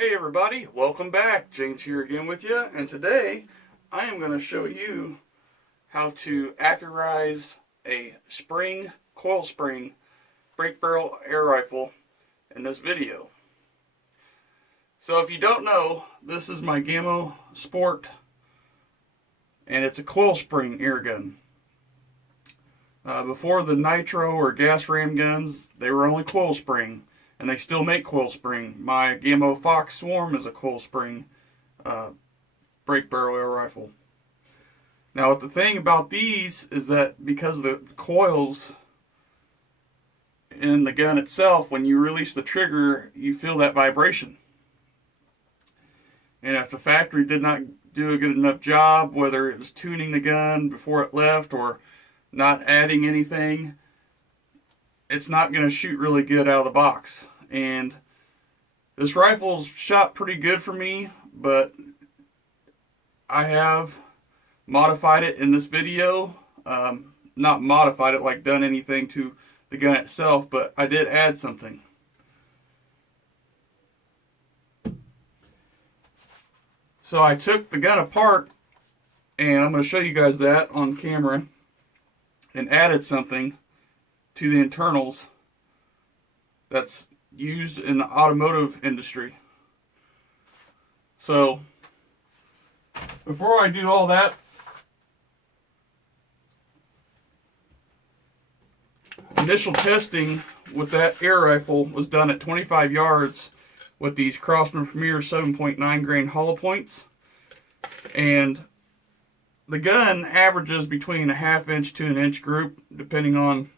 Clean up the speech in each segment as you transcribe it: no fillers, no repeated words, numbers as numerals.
Hey everybody, welcome back. James here again with you, and today I am going to show you how to accurize a coil spring break barrel air rifle in this video. So if you don't know, this is my Gammo Sport, and it's a coil spring air gun. Before the nitro or gas ram guns, they were only coil spring. And they still make coil spring. My Gammo Fox Swarm is a coil spring break barrel air rifle. Now the thing about these is that because of the coils in the gun itself, when you release the trigger, you feel that vibration. And if the factory did not do a good enough job, whether it was tuning the gun before it left or not adding anything, it's not going to shoot really good out of the box. And this rifle's shot pretty good for me, but I have modified it in this video. Not modified it like done anything to the gun itself, but I did add something. So I took the gun apart, and I'm going to show you guys that on camera, and added something to the internals that's used in the automotive industry. So before I do all that, initial testing with that air rifle was done at 25 yards with these Crosman Premier 7.9 grain hollow points, and the gun averages between a ½ inch to an inch group, depending on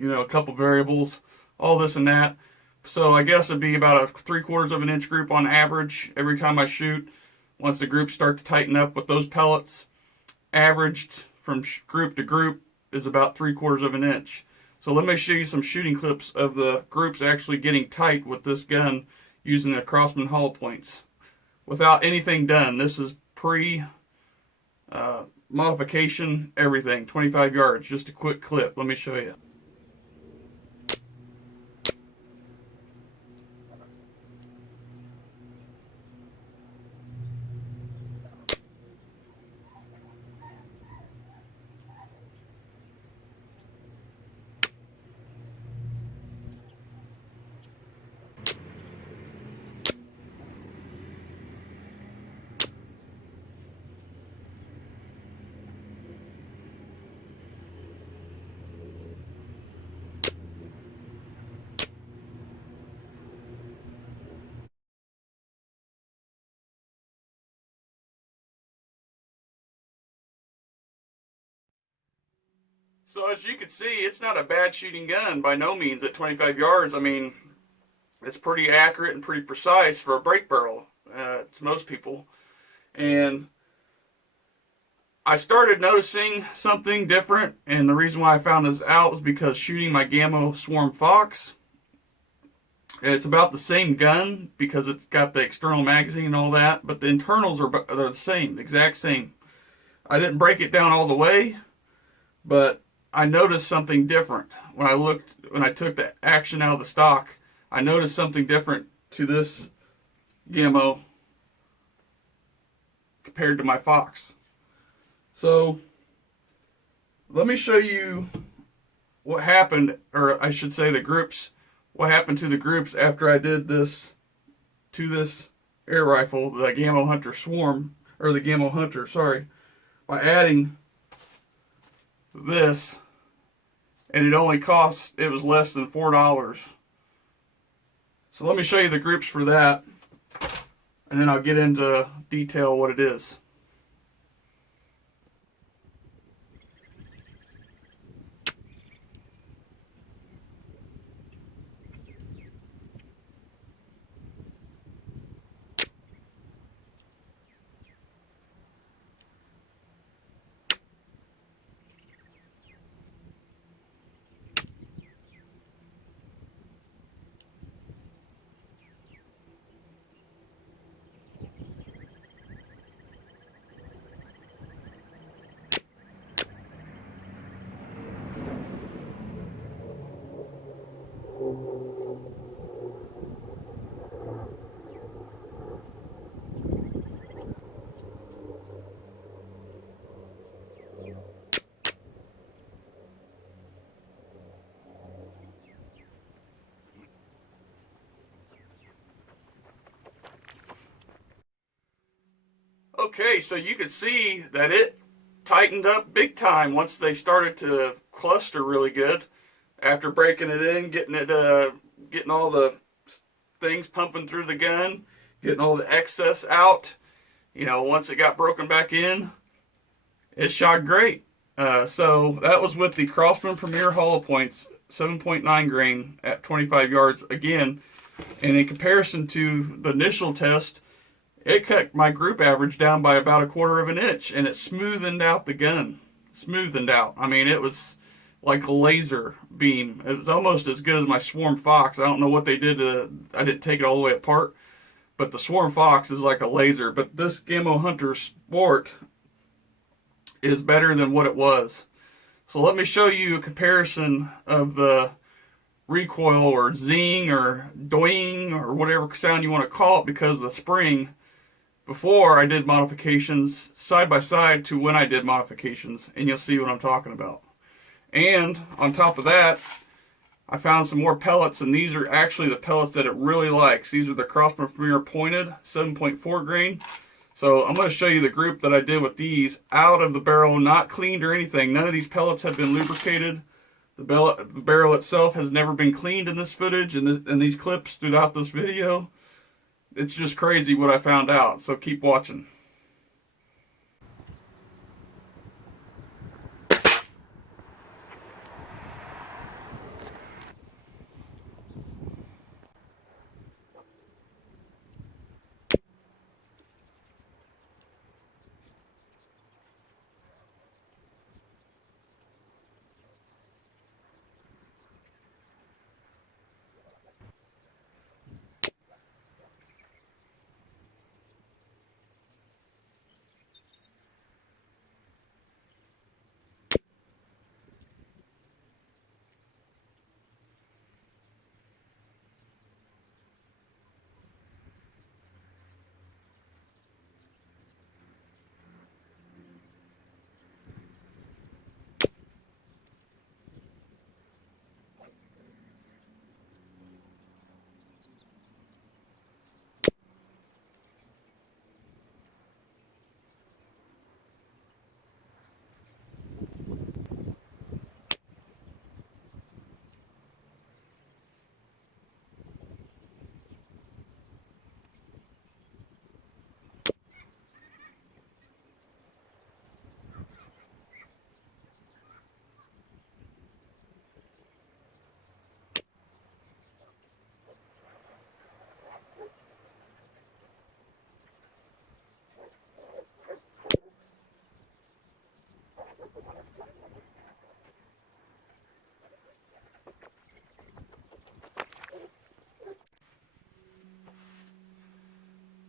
a couple variables, all this and that. So I guess it'd be about a 3/4 of an inch group on average every time I shoot. Once the groups start to tighten up with those pellets, averaged from group to group is about 3/4 of an inch. So let me show you some shooting clips of the groups actually getting tight with this gun using the Crosman hollow points without anything done. This is pre modification, everything. 25 yards, just a quick clip. Let me show you. So as you can see, it's not a bad shooting gun by no means at 25 yards. I mean, it's pretty accurate and pretty precise for a break barrel to most people. And I started noticing something different, and the reason why I found this out was because shooting my Gammo Swarm Fox, it's about the same gun because it's got the external magazine and all that, but the internals are the same, the exact same. I didn't break it down all the way, but I noticed something different. When I took the action out of the stock, I noticed something different to this Gammo compared to my Fox. So let me show you what happened, or I should say what happened to the groups after I did this to this air rifle, the Gammo Hunter Swarm, or the Gammo Hunter, sorry, by adding this, and it was less than $4. So let me show you the groups for that, and then I'll get into detail what it is. Okay, so you could see that it tightened up big time once they started to cluster really good. After breaking it in, getting all the things pumping through the gun, getting all the excess out. You know, once it got broken back in, it shot great. So that was with the Crosman Premier Hollow Points 7.9 grain at 25 yards again. And in comparison to the initial test, it cut my group average down by about 1/4 of an inch, and it smoothened out the gun. Smoothened out. I mean, it was like a laser beam. It was almost as good as my Swarm Fox. I don't know what they did I didn't take it all the way apart, but the Swarm Fox is like a laser. But this Gamo Hunter Sport is better than what it was. So let me show you a comparison of the recoil or zing or doing or whatever sound you want to call it, because of the spring before I did modifications side by side to when I did modifications, and you'll see what I'm talking about. And on top of that, I found some more pellets, and these are actually the pellets that it really likes. These are the Crosman Premier Pointed 7.4 grain. So I'm going to show you the group that I did with these out of the barrel, not cleaned or anything. None of these pellets have been lubricated. The barrel itself has never been cleaned in this footage and these clips throughout this video. It's just crazy what I found out, so keep watching.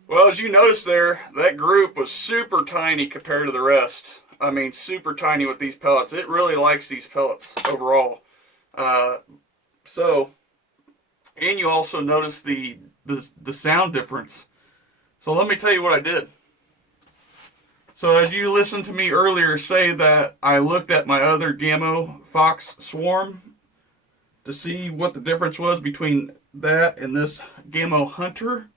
Well, as you notice there, that group was super tiny compared to the rest. I mean, super tiny with these pellets. It really likes these pellets overall. And you also notice the sound difference. So let me tell you what I did. So as you listened to me earlier say that I looked at my other Gamo Fox Swarm to see what the difference was between that and this Gamo Hunter.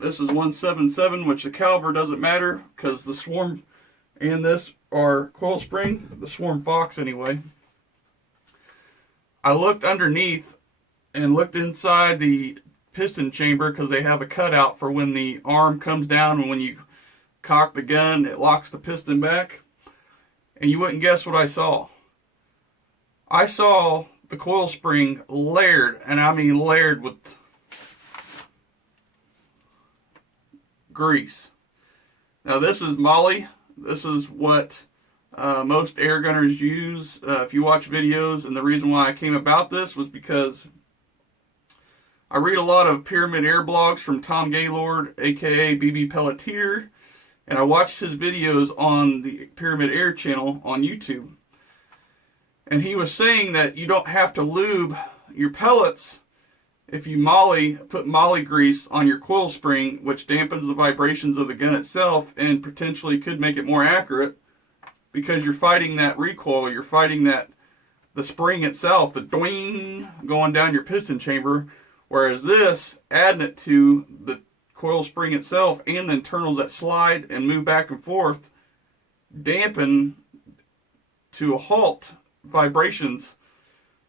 This is 177, which the caliber doesn't matter because the Swarm and this are coil spring, the Swarm Fox anyway. I looked underneath and looked inside the piston chamber because they have a cutout for when the arm comes down, and when you cock the gun, it locks the piston back. And you wouldn't guess what I saw. I saw the coil spring layered, and I mean layered with grease. Now this is moly. This is what most air gunners use if you watch videos, and the reason why I came about this was because I read a lot of Pyramid Air blogs from Tom Gaylord, aka BB Pelletier, and I watched his videos on the Pyramid Air channel on YouTube. And he was saying that you don't have to lube your pellets if you put moly grease on your coil spring, which dampens the vibrations of the gun itself and potentially could make it more accurate, because you're fighting that recoil, you're fighting the spring itself, the doing going down your piston chamber. Whereas this, adding it to the coil spring itself and the internals that slide and move back and forth dampen to a halt vibrations.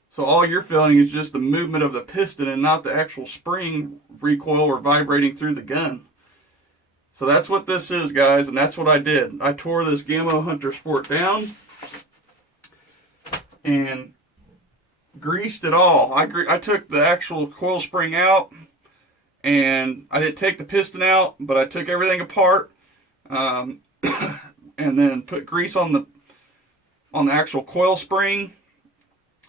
So all you're feeling is just the movement of the piston and not the actual spring recoil or vibrating through the gun. So that's what this is, guys, and that's what I did. I tore this Gammo Hunter Sport down and greased it all. I took the actual coil spring out, and I didn't take the piston out, but I took everything apart, and then put grease on the actual coil spring,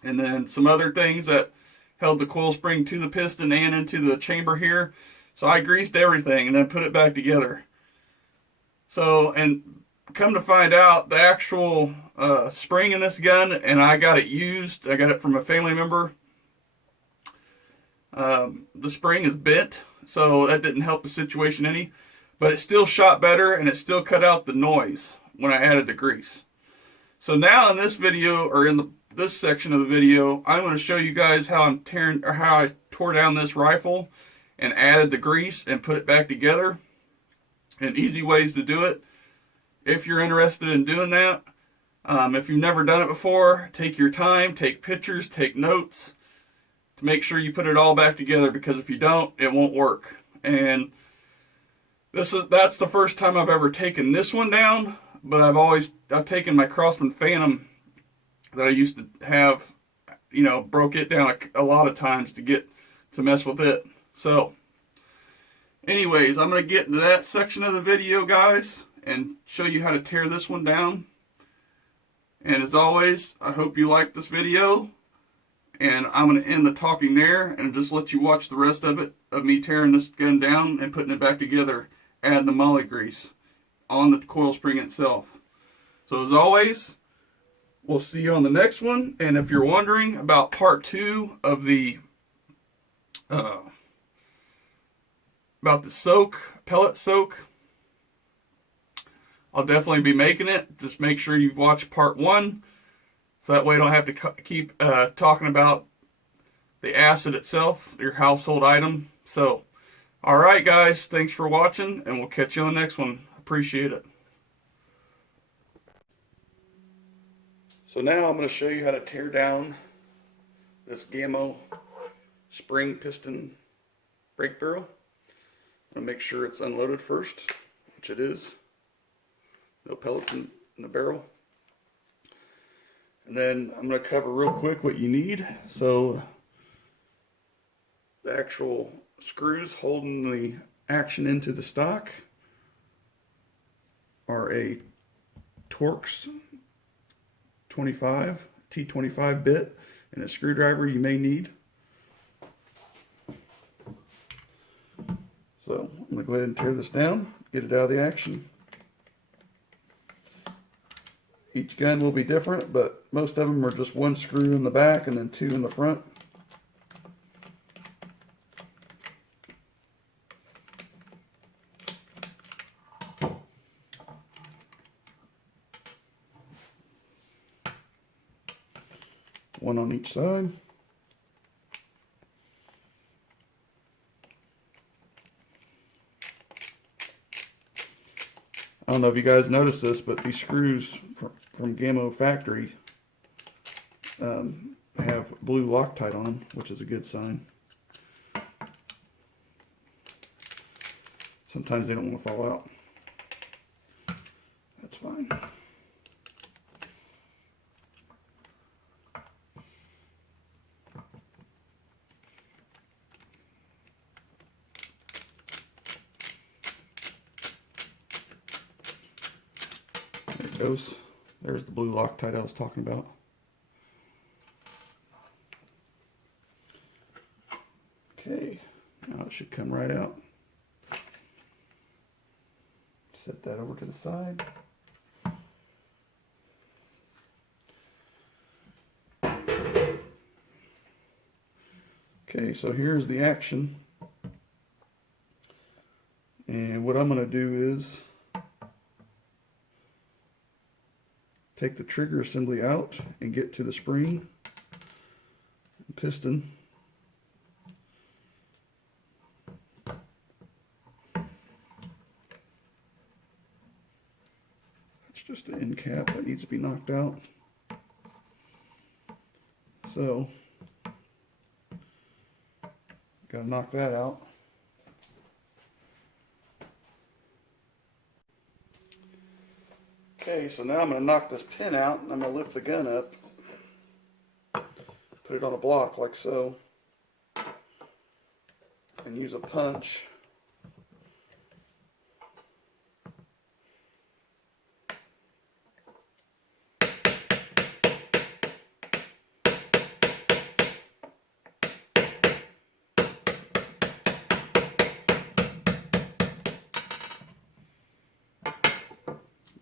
and then some other things that held the coil spring to the piston and into the chamber here. So I greased everything and then put it back together. So, and come to find out, the actual spring in this gun, and I got it used, I got it from a family member, the spring is bent, so that didn't help the situation any, but it still shot better and it still cut out the noise when I added the grease. So now in this video, or in this section of the video, I'm going to show you guys how I tore down this rifle and added the grease and put it back together, and easy ways to do it. If you're interested in doing that, if you've never done it before, take your time, take pictures, take notes to make sure you put it all back together, because if you don't, it won't work. And that's the first time I've ever taken this one down, but I've taken my Crosman Phantom that I used to have, broke it down a lot of times to mess with it. So anyways, I'm going to get into that section of the video, guys, and show you how to tear this one down. And as always, I hope you like this video, and I'm going to end the talking there and just let you watch the rest of it, of me tearing this gun down and putting it back together, adding the moly grease on the coil spring itself. So as always, we'll see you on the next one. And if you're wondering about part 2 of the about the pellet soak, I'll definitely be making it. Just make sure you've watched part 1, so that way I don't have to keep talking about the acid itself, your household item. So, alright guys, thanks for watching, and we'll catch you on the next one. Appreciate it. So now I'm going to show you how to tear down this Gammo spring piston brake barrel. I'm going to make sure it's unloaded first, which it is. No pellets in the barrel. And then I'm going to cover real quick what you need. So the actual screws holding the action into the stock are a Torx T25 bit and a screwdriver you may need. So I'm going to go ahead and tear this down, get it out of the action. Each gun will be different, but most of them are just one screw in the back and then 2 in the front. One on each side. I don't know if you guys noticed this, but these screws from Gammo factory have blue Loctite on them, which is a good sign. Sometimes they don't want to fall out. That's fine. There it goes. There's the blue Loctite I was talking about. Okay, now it should come right out. Set that over to the side. Okay, so here's the action. And what I'm going to do is take the trigger assembly out and get to the spring and piston. It's just an end cap that needs to be knocked out. So, gotta knock that out. Okay, so now I'm going to knock this pin out, and I'm going to lift the gun up, put it on a block like so, and use a punch.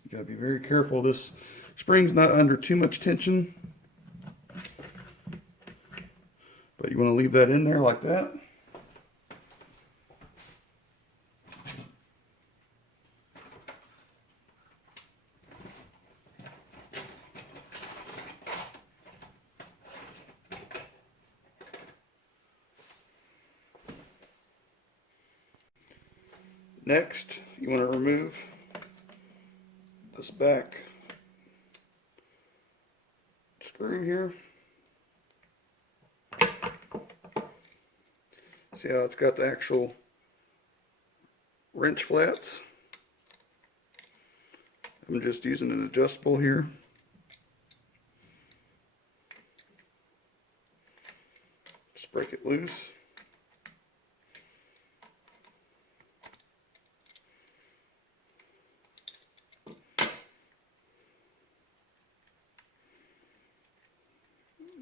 You gotta be very careful. This spring's not under too much tension, but you want to leave that in there like that. Next, you want to remove this back screw here. See how it's got the actual wrench flats? I'm just using an adjustable here. Just break it loose.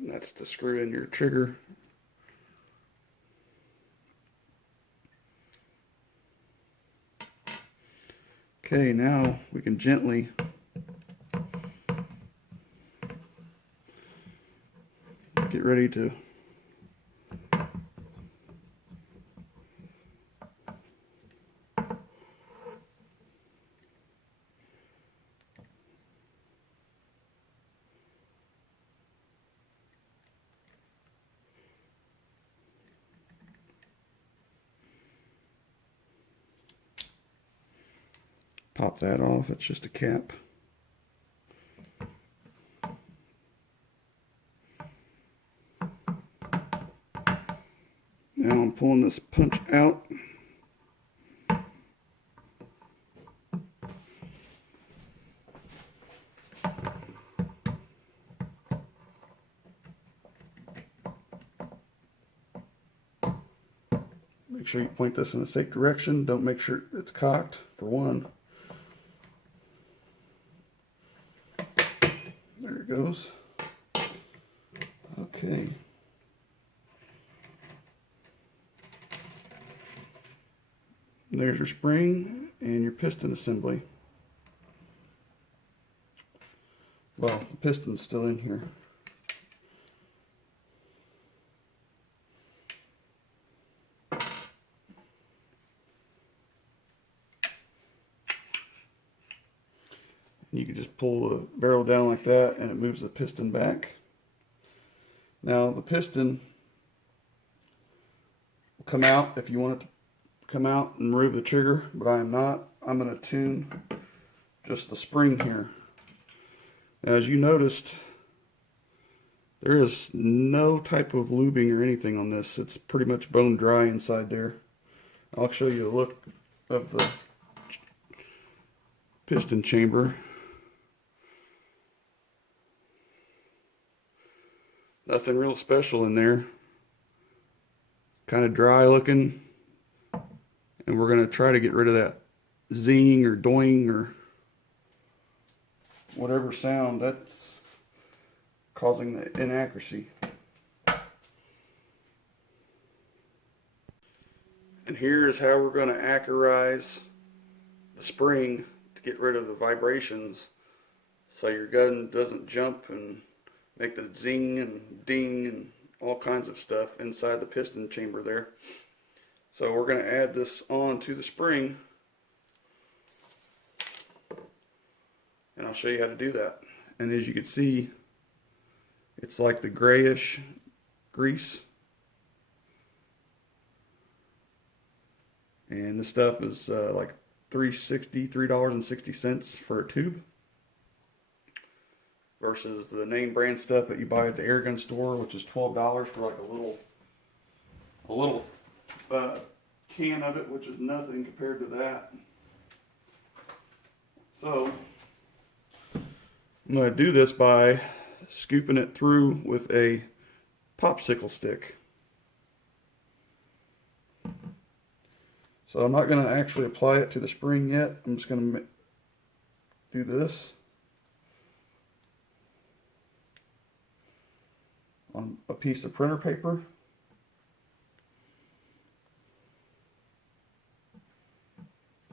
And that's to screw in your trigger. Okay, now we can gently get ready to pop that off. It's just a cap. Now I'm pulling this punch out. Make sure you point this in a safe direction. Don't make sure it's cocked, for one. There it goes. Okay. And there's your spring and your piston assembly. Well, the piston's still in here. You can just pull the barrel down like that and it moves the piston back. Now the piston will come out if you want it to come out and remove the trigger, but I am not. I'm going to tune just the spring here. Now, as you noticed, there is no type of lubing or anything on this. It's pretty much bone dry inside there. I'll show you a look of the piston chamber. Nothing real special in there. Kind of dry looking. And we're going to try to get rid of that zing or doing or whatever sound that's causing the inaccuracy. And here is how we're going to accurize the spring to get rid of the vibrations so your gun doesn't jump and make the zing and ding and all kinds of stuff inside the piston chamber there. So we're going to add this on to the spring, and I'll show you how to do that. And as you can see, it's like the grayish grease, and this stuff is like $3.60 for a tube. versus the name brand stuff that you buy at the air gun store, which is $12 for like a little can of it, which is nothing compared to that. So I'm going to do this by scooping it through with a popsicle stick. So I'm not going to actually apply it to the spring yet. I'm just going to do this on a piece of printer paper.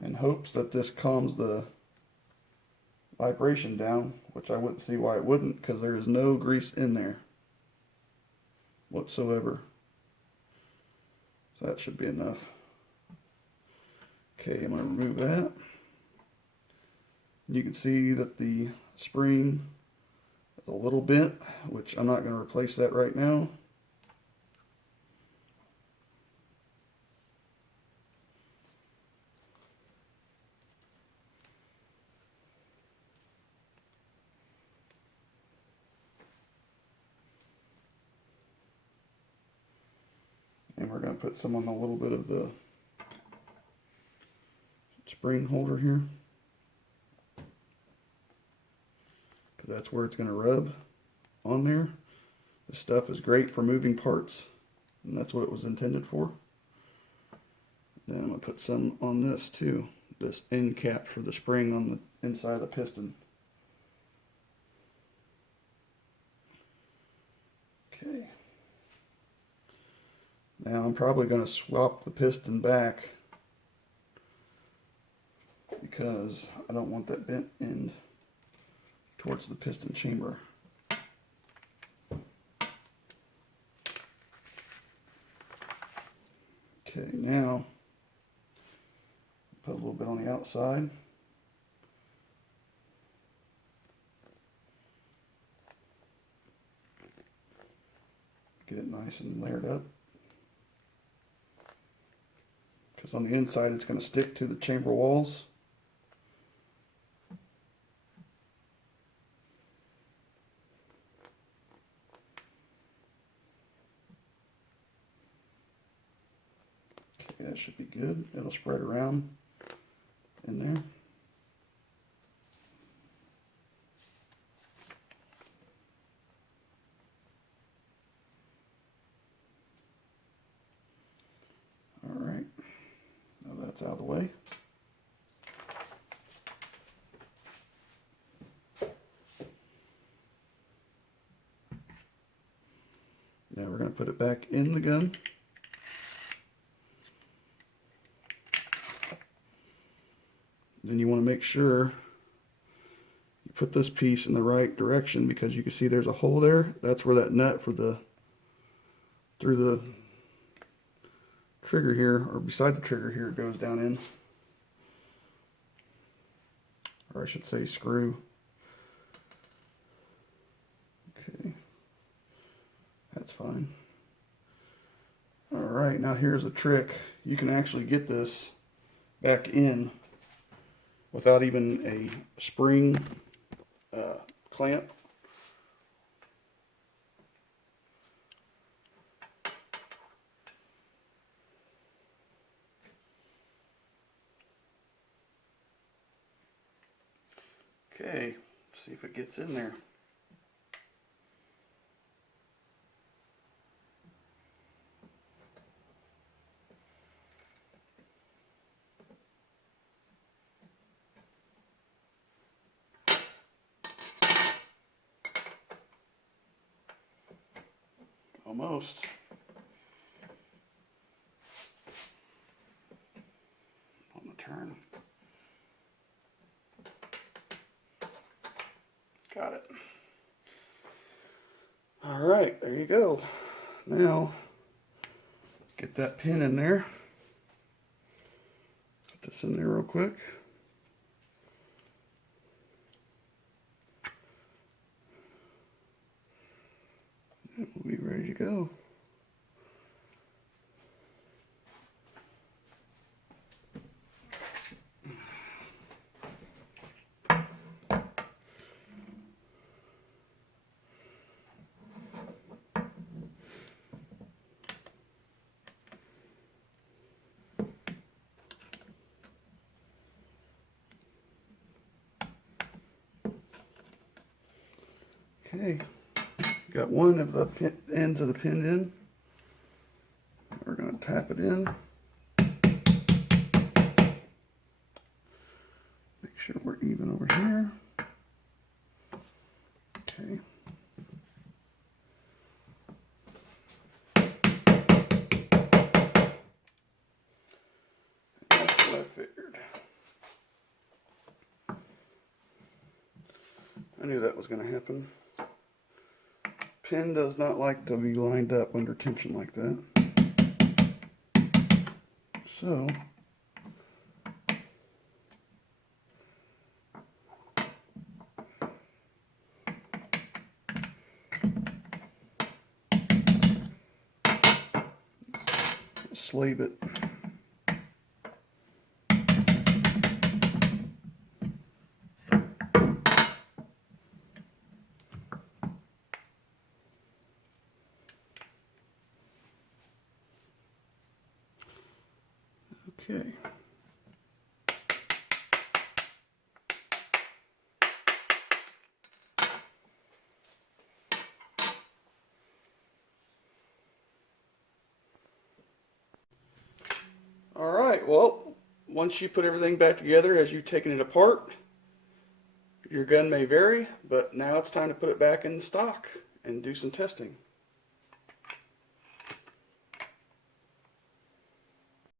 In hopes that this calms the vibration down, which I wouldn't see why it wouldn't, because there is no grease in there whatsoever. So that should be enough. Okay, I'm going to remove that. You can see that the spring is a little bent, which I'm not going to replace that right now. And we're going to put some on a little bit of the spring holder here, because that's where it's going to rub on there. This stuff is great for moving parts, and that's what it was intended for. Then I'm going to put some on this too, this end cap for the spring on the inside of the piston. Okay. Now I'm probably going to swap the piston back because I don't want that bent end towards the piston chamber. Okay, now put a little bit on the outside. Get it nice and layered up. Because on the inside it's going to stick to the chamber walls. Okay, that should be good. It'll spread around in there. All right, now that's out of the way. Now we're going to put it back in the gun. Then you want to make sure you put this piece in the right direction, because you can see there's a hole there. That's where that nut for the through the trigger here, or beside the trigger here, goes down in. Or I should say screw. Okay, that's fine. Alright, now here's a trick. You can actually get this back in without even a spring clamp. Okay, see if it gets in there. Almost. On the turn. Got it. All right, there you go. Now, get that pin in there. Put this in there real quick. And we'll be ready to go. Okay, got one of the ends of the pin in. We're going to tap it in. Make sure we're even over here. Okay. That's what I figured. I knew that was going to happen. Pin does not like to be lined up under tension like that. So, slave it. Okay. All right, well, once you put everything back together as you've taken it apart, your gun may vary, but now it's time to put it back in the stock and do some testing.